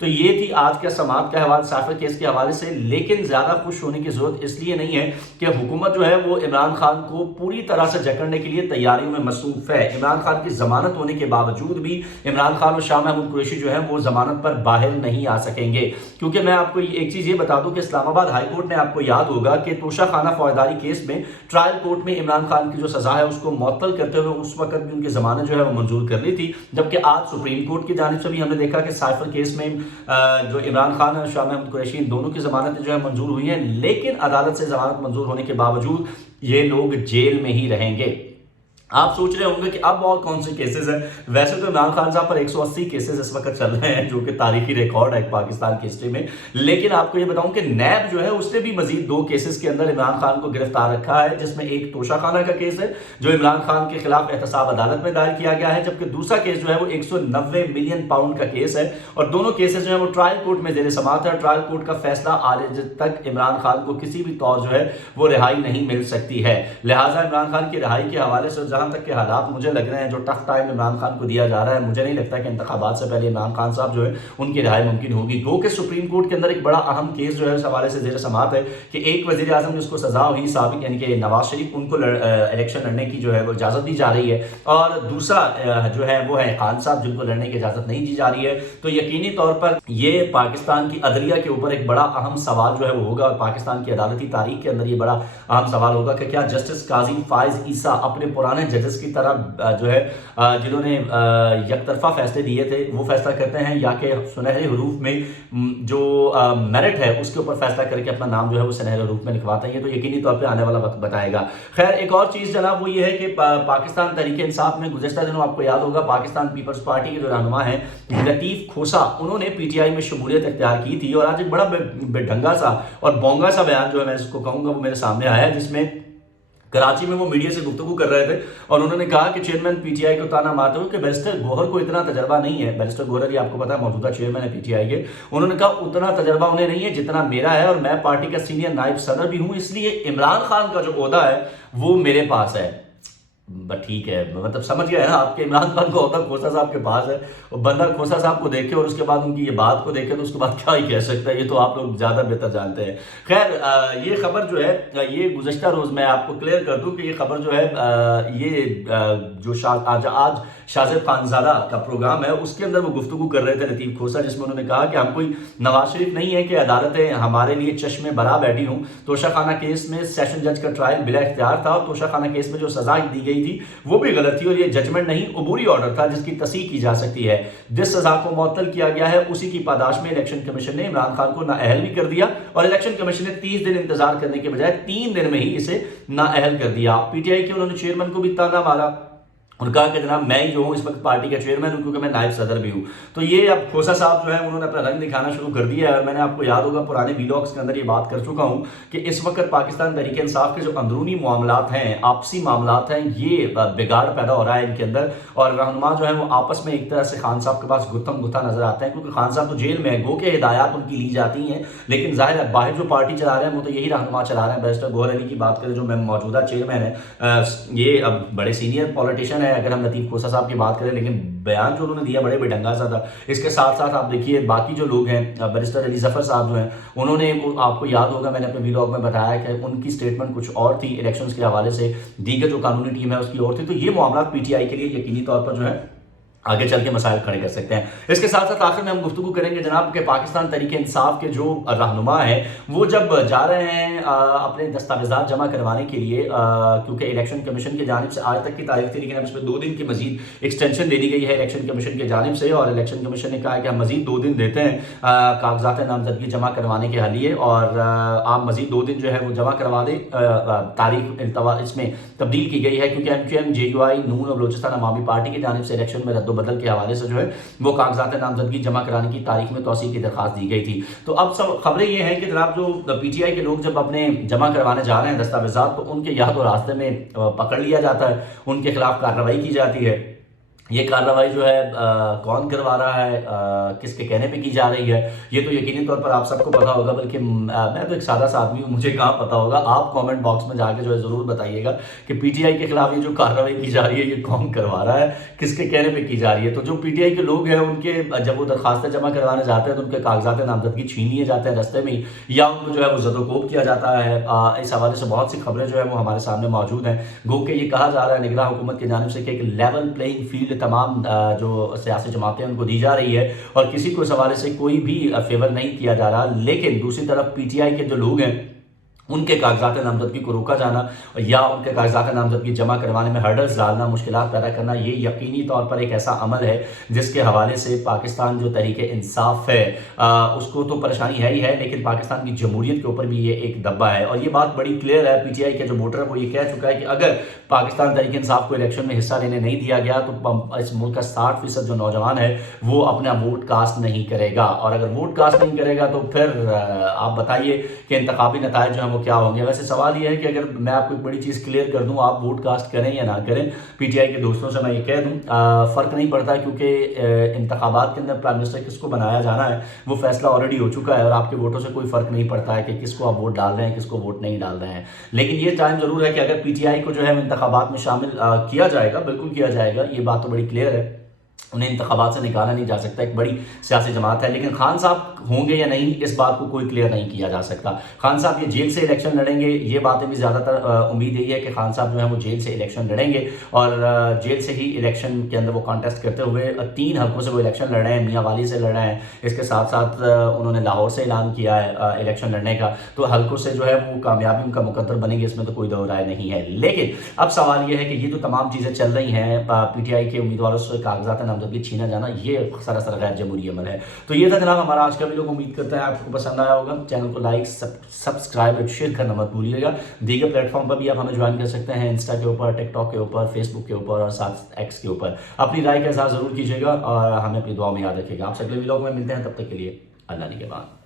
تو یہ تھی آج کا سماعت کا حوالہ سائفر کیس کے حوالے سے، لیکن زیادہ خوش ہونے کی ضرورت اس لیے نہیں ہے کہ حکومت جو ہے وہ عمران خان کو پوری طرح سے جکڑنے کے لیے تیاریوں میں مصروف ہے۔ عمران خان کی ضمانت ہونے کے باوجود بھی عمران خان اور شاہ محمود قریشی جو ہے وہ ضمانت پر باہر نہیں آ سکیں گے، کیونکہ میں آپ کو ایک چیز یہ بتا دوں کہ اسلام آباد ہائی کورٹ نے، آپ کو یاد ہوگا کہ توشہ خانہ فوجداری کیس میں ٹرائل کورٹ میں عمران خان کی جو سزا ہے اس کو معطل کرتے ہوئے اس وقت بھی ان کی ضمانت جو ہے وہ منظور کر لی تھی، جبکہ آج سپریم کورٹ کی جانب سے بھی ہم نے دیکھا کہ سائفر کیس میں جو عمران خان اور شاہ محمود قریشی ان دونوں کی ضمانتیں جو ہے منظور ہوئی ہیں، لیکن عدالت سے ضمانت منظور ہونے کے باوجود یہ لوگ جیل میں ہی رہیں گے۔ آپ سوچ رہے ہوں گے کہ اب اور کون سے کیسز ہیں؟ ویسے تو عمران خان صاحب پر 180 کیسز اس وقت چل رہے ہیں، جو کہ تاریخی ریکارڈ ہے پاکستان کی ہسٹری میں، لیکن آپ کو یہ بتاؤں کہ نیب جو ہے اس نے بھی مزید 2 کیسز کے اندر عمران خان کو گرفتار رکھا ہے، جس میں ایک توشہ خانہ کا کیس ہے جو عمران خان کے خلاف احتساب عدالت میں دائر کیا گیا ہے، جبکہ دوسرا کیس جو ہے وہ 190 ملین پاؤنڈ کا کیس ہے، اور دونوں کیسز جو ہیں وہ ٹرائل کورٹ میں زیر سماعت ہے۔ ٹرائل کورٹ کا فیصلہ آج تک عمران خان کو کسی بھی طور جو ہے وہ رہائی نہیں مل سکتی ہے، لہٰذا عمران خان کی رہائی کے حوالے سے جہاں تک کے حالات مجھے لگ رہے ہیں، جو ٹف ٹائم عمران خان کو دیا جا رہا ہے، مجھے نہیں لگتا کہ انتخابات سے پہلے عمران خان صاحب جو ہے ان کی رہائی ممکن ہوگی، گو کہ سپریم کورٹ کے اندر ایک بڑا اہم کیس جو ہے اس حوالے سے زیر سماعت ہے کہ ایک وزیر اعظم جس کو سزا ہوئی سابق، یعنی کہ نواز شریف، ان کو الیکشن لڑنے کی جو ہے وہ اجازت دی جا رہی ہے، اور دوسرا جو ہے وہ ہے خان صاحب جن کو لڑنے کی اجازت نہیں دی جا رہی ہے۔ تو یقینی طور پر یہ پاکستان کی عدلیہ کے اوپر ایک بڑا اہم سوال جو ہے وہ ہوگا، اور پاکستان کی عدالتی تاریخ کے اندر یہ بڑا اہم سوال ہوگا کہ کیا جسٹس قاضی فائز عیسیٰ اپنے پرانے ججز کی طرح جو ہے جنہوں نے یک طرفہ فیصلے دیے تھے وہ فیصلہ کرتے ہیں، یا کہ سنہرے حروف میں جو میرٹ ہے اس کے اوپر فیصلہ کر کے اپنا نام جو ہے وہ سنہرے حروف میں لکھواتے ہیں؟ یہ تو یقینی طور پہ آنے والا وقت بتائے گا۔ خیر، ایک اور چیز جناب وہ یہ ہے کہ پاکستان تحریک انصاف میں گزشتہ دنوں آپ کو یاد ہوگا پاکستان پیپلز پارٹی کے جو رہنما ہیں لطیف کھوسا، انہوں نے پی ٹی آئی میں شمولیت اختیار کی تھی، اور آج ایک بڑا بے ڈھنگا سا اور بونگا سا بیان جو ہے میں اس کو کہوں گا وہ میرے سامنے آیا ہے، جس میں کراچی میں وہ میڈیا سے گفتگو کر رہے تھے، اور انہوں نے کہا کہ چیئرمین پی ٹی آئی کو تانا مارتے ہوئے کہ بیرسٹر گوہر کو اتنا تجربہ نہیں ہے، بیرسٹر گوہر یہ آپ کو پتا ہے موجودہ چیئرمین ہے پی ٹی آئی کے، انہوں نے کہا اتنا تجربہ انہیں نہیں ہے جتنا میرا ہے، اور میں پارٹی کا سینئر نائب صدر بھی ہوں، اس لیے عمران خان کا جو عہدہ ہے وہ میرے پاس ہے۔ ٹھیک ہے، مطلب سمجھ گئے نا آپ کے عمران خان کو عہدہ کھوسا صاحب کے پاس ہے، اور بندہ کھوسا صاحب کو دیکھے اور اس کے بعد ان کی یہ بات کو دیکھے تو اس کے بعد کیا ہی کہہ سکتا ہے، یہ تو آپ لوگ زیادہ بہتر جانتے ہیں۔ خیر، یہ خبر جو ہے یہ گزشتہ روز میں آپ کو کلیئر کر دوں کہ یہ خبر جو ہے یہ جو آج شاہزیب خانزادہ کا پروگرام ہے اس کے اندر وہ گفتگو کر رہے تھے لطیف کھوسا، جس میں انہوں نے کہا کہ ہم کوئی نواز شریف نہیں ہے کہ عدالتیں ہمارے لیے چشمے برا بیٹھی ہوں۔ توشہ خانہ کیس میں سیشن جج کا ٹرائل بلا اختیار تھا، اور توشہ خانہ کیس میں جو سزا دی گئی تھی وہ بھی غلط تھی، اور یہ ججمنٹ نہیں عبوری آرڈر تھا جس کی تصحیح کی جا سکتی ہے۔ جس سزا کو معطل کیا گیا ہے اسی کی پاداش میں الیکشن کمیشن نے عمران خان کو نااہل بھی کر دیا، اور الیکشن کمیشن نے 30 دن انتظار کرنے کے بجائے 3 دن میں ہی اسے نااہل کر دیا۔ پی ٹی آئی کے انہوں نے چیئرمین کو بھی تانا مارا اور کہا کہ جناب میں ہی جو ہوں اس وقت پارٹی کا چیئرمین ہوں کیونکہ میں نائب صدر بھی ہوں۔ تو یہ اب کھوسا صاحب جو ہے انہوں نے اپنا رنگ دکھانا شروع کر دیا ہے، اور میں نے آپ کو یاد ہوگا پرانے ویلاگس کے اندر یہ بات کر چکا ہوں کہ اس وقت پاکستان تحریک انصاف کے جو اندرونی معاملات ہیں، آپسی معاملات ہیں، یہ بگاڑ پیدا ہو رہا ہے ان کے اندر، اور رہنما جو ہے وہ آپس میں ایک طرح سے خان صاحب کے پاس گتھم گتھا نظر آتے ہیں، کیونکہ خان صاحب تو جیل میں ہے، گو کہ ہدایات ان کی لی جاتی ہیں، لیکن ظاہر ہے باہر جو پارٹی چلا رہے ہیں وہ تو یہی رہنما چلا رہے ہیں۔ بیرسٹر گوہر علی کی بات کریں جو میں موجودہ چیئرمین ہے، یہ اب بڑے سینئر پولیٹیشین ہے اگر ہم لطیف کھوسا صاحب کی بات کریں، لیکن بیان جو انہوں نے دیا بڑے بے ڈھنگا سا تھا۔ اس کے ساتھ ساتھ آپ دیکھیے باقی جو لوگ ہیں، بیرسٹر علی ظفر صاحب جو ہیں، انہوں نے آپ کو یاد ہوگا میں نے اپنے ویلاگ میں بتایا کہ ان کی سٹیٹمنٹ کچھ اور تھی الیکشنز کے حوالے سے، دیگر جو قانونی ٹیم ہے اس کی اور تھی۔ تو یہ معاملات پی ٹی آئی کے لیے یقینی طور پر جو ہے آگے چل کے مسائل کھڑے کر سکتے ہیں۔ اس کے ساتھ ساتھ آخر میں ہم گفتگو کریں گے جناب کہ پاکستان تحریک انصاف کے جو رہنما ہیں وہ جب جا رہے ہیں اپنے دستاویزات جمع کروانے کے لیے، کیونکہ الیکشن کمیشن کی جانب سے آج تک کی تاریخ تھی، لیکن اب اس میں 2 دن کی مزید ایکسٹینشن دے دی گئی ہے الیکشن کمیشن کی جانب سے، اور الیکشن کمیشن نے کہا ہے کہ ہم مزید 2 دن دیتے ہیں کاغذات نامزدگی جمع کروانے کے لیے، اور آپ مزید 2 دن جو ہے وہ جمع کروا دیں۔ تاریخ اس میں تبدیل کی گئی ہے کیونکہ M Q M, J U I, نون اور بلوچستان عوامی پارٹی کی جانب سے الیکشن میں رد و بدل کے حوالے سے جو ہے وہ کاغذات نامزدگی جمع کرانے کی تاریخ میں توسیع کی درخواست دی گئی تھی۔ تو اب سب خبریں یہ ہیں کہ جناب جو پی ٹی آئی کے لوگ جب اپنے جمع کروانے جا رہے ہیں دستاویزات، تو ان کے یا تو راستے میں پکڑ لیا جاتا ہے، ان کے خلاف کارروائی کی جاتی ہے، یہ کارروائی جو ہے کون کروا رہا ہے، کس کے کہنے پہ کی جا رہی ہے، یہ تو یقینی طور پر آپ سب کو پتا ہوگا، بلکہ میں تو ایک سادہ سا آدمی ہوں، مجھے کہاں پتا ہوگا۔ آپ کامنٹ باکس میں جا کے جو ہے ضرور بتائیے گا کہ پی ٹی آئی کے خلاف یہ جو کارروائی کی جا رہی ہے یہ کون کروا رہا ہے، کس کے کہنے پہ کی جا رہی ہے۔ تو جو پی ٹی آئی کے لوگ ہیں ان کے جب وہ درخواستیں جمع کروانے جاتے ہیں تو ان کے کاغذات نامزدگی چھین لیے جاتے ہیں رستے میں ہی، یا ان کو جو ہے وہ زد و کوب کیا جاتا ہے۔ اس حوالے سے بہت سی خبریں جو ہے وہ ہمارے سامنے موجود ہیں، گو کہ یہ کہا جا رہا ہے نگراں حکومت کی جانب سے کہ ایک لیول پلینگ فیلڈ تمام جو سیاسی جماعتیں ان کو دی جا رہی ہے اور کسی کو اس حوالے سے کوئی بھی فیور نہیں کیا جا رہا۔ لیکن دوسری طرف پی ٹی آئی کے جو لوگ ہیں ان کے کاغذات نامزدگی کو روکا جانا یا ان کے کاغذات نامزدگی جمع کروانے میں ہرڈلز ڈالنا، مشکلات پیدا کرنا، یہ یقینی طور پر ایک ایسا عمل ہے جس کے حوالے سے پاکستان جو تحریک انصاف ہے اس کو تو پریشانی ہے ہی ہے، لیکن پاکستان کی جمہوریت کے اوپر بھی یہ ایک دبا ہے۔ اور یہ بات بڑی کلیئر ہے، پی ٹی آئی کے جو ووٹر ہے وہ یہ کہہ چکا ہے کہ اگر پاکستان تحریک انصاف کو الیکشن میں حصہ لینے نہیں دیا گیا تو اس ملک کا 60% جو نوجوان ہے وہ اپنا ووٹ کاسٹ نہیں کرے گا، اور اگر ووٹ کاسٹ نہیں کرے گا تو پھر آپ بتائیے کہ انتخابی نتائج جو ہیں وہ کیا ہوں گے۔ ویسے سوال یہ ہے کہ اگر میں آپ کو ایک بڑی چیز کلیئر کر دوں، آپ ووٹ کاسٹ کریں یا نہ کریں، پی ٹی آئی کے دوستوں سے میں یہ کہہ دوں فرق نہیں پڑتا، کیونکہ انتخابات کے اندر پرائم منسٹر کس کو بنایا جانا ہے وہ فیصلہ آلریڈی ہو چکا ہے، اور آپ کے ووٹوں سے کوئی فرق نہیں پڑتا ہے کہ کس کو آپ ووٹ ڈال رہے ہیں کس کو ووٹ نہیں ڈال رہے ہیں۔ لیکن یہ ٹائم ضرور ہے کہ اگر پی ٹی آئی کو جو ہے انتخابات میں شامل کیا جائے گا، بالکل کیا جائے گا، یہ بات تو بڑی کلیئر ہے، انہیں انتخابات سے نکالا نہیں جا سکتا، ایک بڑی سیاسی جماعت ہے۔ لیکن خان صاحب ہوں گے یا نہیں اس بات کو کوئی کلیئر نہیں کیا جا سکتا۔ خان صاحب یہ جیل سے الیکشن لڑیں گے، یہ باتیں بھی زیادہ تر امید یہی ہے کہ خان صاحب جو ہیں وہ جیل سے الیکشن لڑیں گے، اور جیل سے ہی الیکشن کے اندر وہ کانٹیسٹ کرتے ہوئے 3 حلقوں سے وہ الیکشن لڑ رہے ہیں، میاں والی سے لڑ رہے ہیں، اس کے ساتھ ساتھ انہوں نے لاہور سے اعلان کیا ہے الیکشن لڑنے کا، تو حلقوں سے جو ہے وہ کامیابی ان کا مقدر بنیں گے، اس میں تو کوئی دو رائے نہیں ہے۔ لیکن اب سوال یہ ہے کہ یہ جو تمام چیزیں چل رہی ہیں، پی ٹی آئی کے امیدواروں سے کاغذات نامزدگی چھینا جانا، یہ سراسر غیر جمہوری عمل ہے۔ تو یہ تھا جناب ہمارا آج کا ویڈیو، امید کرتے ہیں آپ کو پسند آیا ہوگا۔ چینل کو لائک، سبسکرائب اور شیئر کرنا مت بھولیے گا۔ دیگر پلیٹ فارم پر بھی آپ ہمیں جوائن کر سکتے ہیں، انسٹا کے اوپر، ٹک ٹاک کے اوپر، فیس بک کے اوپر اور ساتھ ایکس کے اوپر۔ اپنی رائے کا اظہار ضرور کیجیے گا اور ہمیں اپنی دعا میں یاد رکھیے گا۔ آپ سے اگلے ویڈیو میں ملتے ہیں، تب تک کے لیے اللہ نگہبان۔